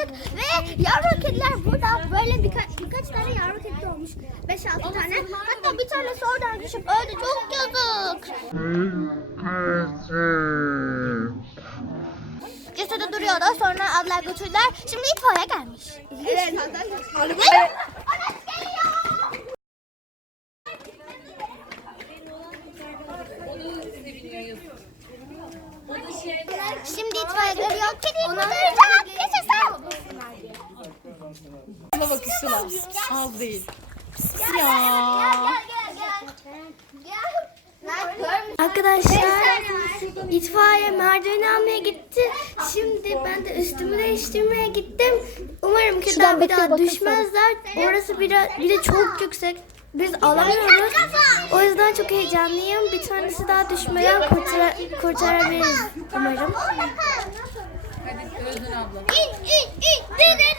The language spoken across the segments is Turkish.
yaptık ve yavru kediler burada böyle birkaç birkaç tane yavru kedi olmuş. 5-6 tane. Hatta bir tanesi oradan düşüp öldü. Çok yazık. Cesedi duruyordu. Sonra ablar götürdüler. Şimdi itfaiye gelmiş. Evet. Araba Şimdi itfaiye geliyor. Kediyi kurtaracak. Yaşasın. Buna bakıştılar. Az değil. Gel gel gel. Arkadaşlar itfaiye merdiveni almaya gitti. Şimdi ben de üstümü değiştirmeye gittim. Umarım ki daha bir daha düşmezler. Orası bir, bir de çok yüksek. Biz alamıyoruz. O yüzden çok heyecanlıyım. Bir tanesi daha düşmeden kurtara, kurtarabiliriz umarım. Hadi Özün abla. İn in in.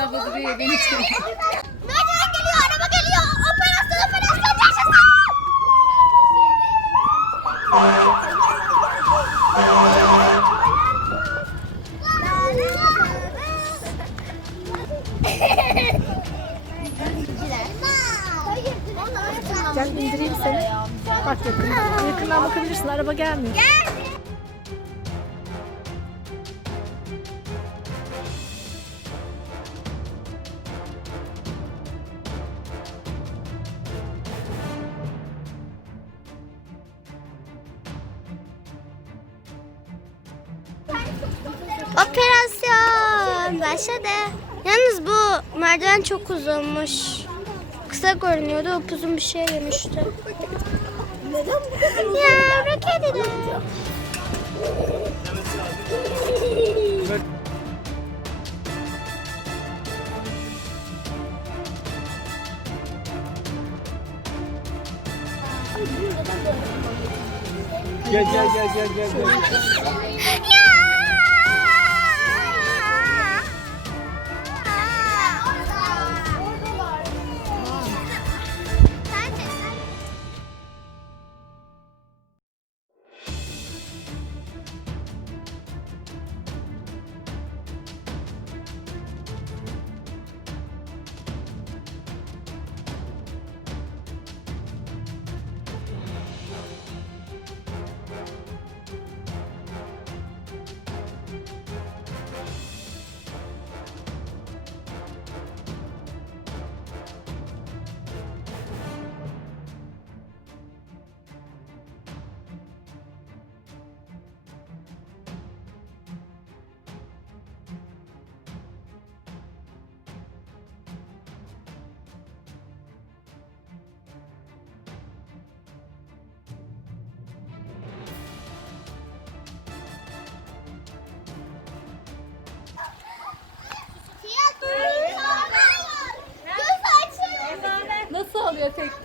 Bilgin abla duruyor beni çekiyor. Merdiven geliyor. Araba geliyor. Operasyon operasyon yaşasın. Gel indireyim seni. Bak yakın. Yakından bakabilirsin. Araba gelmiyor. Operasyon başladı. Yalnız bu merdiven çok uzunmuş. Kısa görünüyordu. Upuzun bir şey yemişti. Yavru kediler. Gel gel gel gel gel. gel.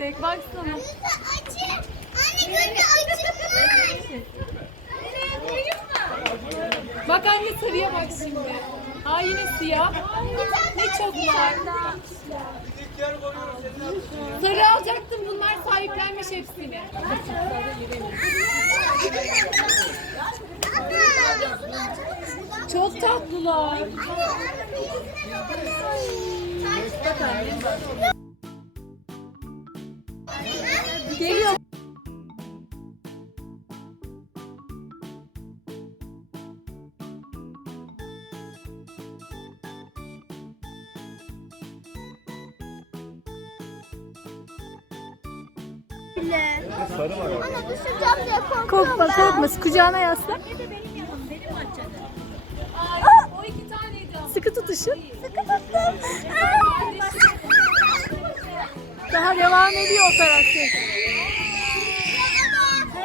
Tek? Baksana. Açın. Anne gözü açılmış. Bak anne sarıya bak şimdi. Ha yine siyah. Ne çok var. Sarı alacaktım bunlar sahiplenmiş hepsini. Çok tatlılar. Ama düşeceğim diye korkuyorum Korkma ben. korkma kucağına yasla. O iki taneydi. Sıkı tutuşun. Daha devam ediyor operasyon.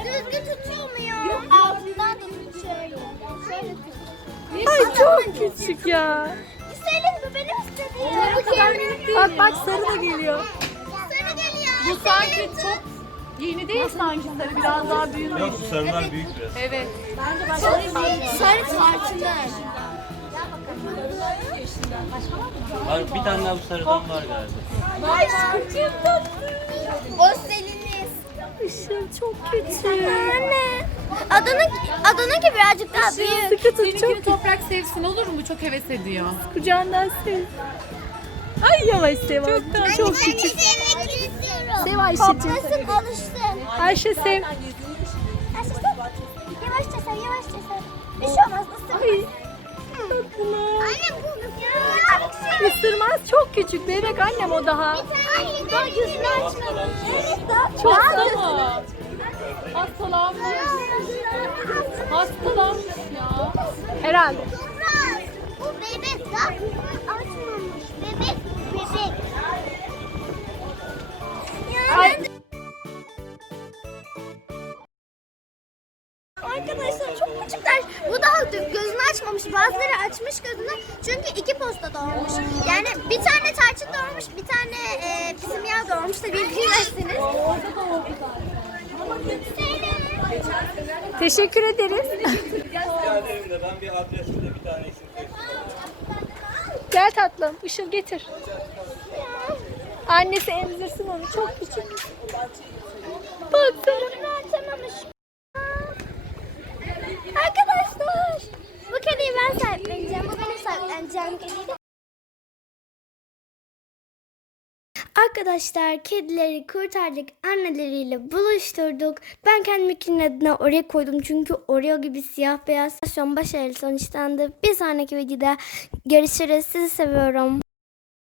Düzgün tutulmuyor. Altından da tut şöyle. Ay çok küçük ya. Selim bu benim istediğim. O kadar minik değil. Bak bak sarı da geliyor. Sarı geliyor. Bu sanki çok yeni değil sanki sarı biraz daha büyük. Yok sarılar büyük biraz. Evet. Sarı tarçınlar. Var, bir tane daha bu sarıdan var galiba. O Selin'iz. Işıl çok kötü. Anne. Adanın, Adanınki birazcık daha büyük. Sıkı tut Seninkini çok toprak sevsin olur mu? Çok heves ediyor. kucağından sev. Ay yavaş sev. Çok, çok küçük. Sev Ayşe'cim. Kopmasın alışsın. Ayşe sev. Ayşe sev. Yavaşça sev yavaşça sev. Bir şey olmaz ısırmaz. Ay. Anne bu. Isırmaz çok küçük bebek annem o daha. Anne daha gözünü. Evet daha Çok da mı? Hastalanmış. Hastalanmış ya. Herhalde. Bu bebek daha Bazıları açmış gözünü. Çünkü iki posta doğurmuş. Yani bir tane tarçın doğurmuş, bir tane e, pisimya doğurmuş. Tabii bilmezsiniz. Teşekkür ederiz. Gel tatlım. Işıl getir. Annesi emzirsin onu. Çok küçük. Bak Gözünü açamamış. Arkadaşlar. Bu kediyi ben sahipleneceğim. Bu benim sahipleneceğim kediydi. Arkadaşlar kedileri kurtardık. Anneleriyle buluşturduk. Ben kendimkinin adına Oreo koydum. Çünkü Oreo gibi siyah beyaz. Başarılı sonuçlandı. Bir sonraki videoda görüşürüz. Sizi seviyorum.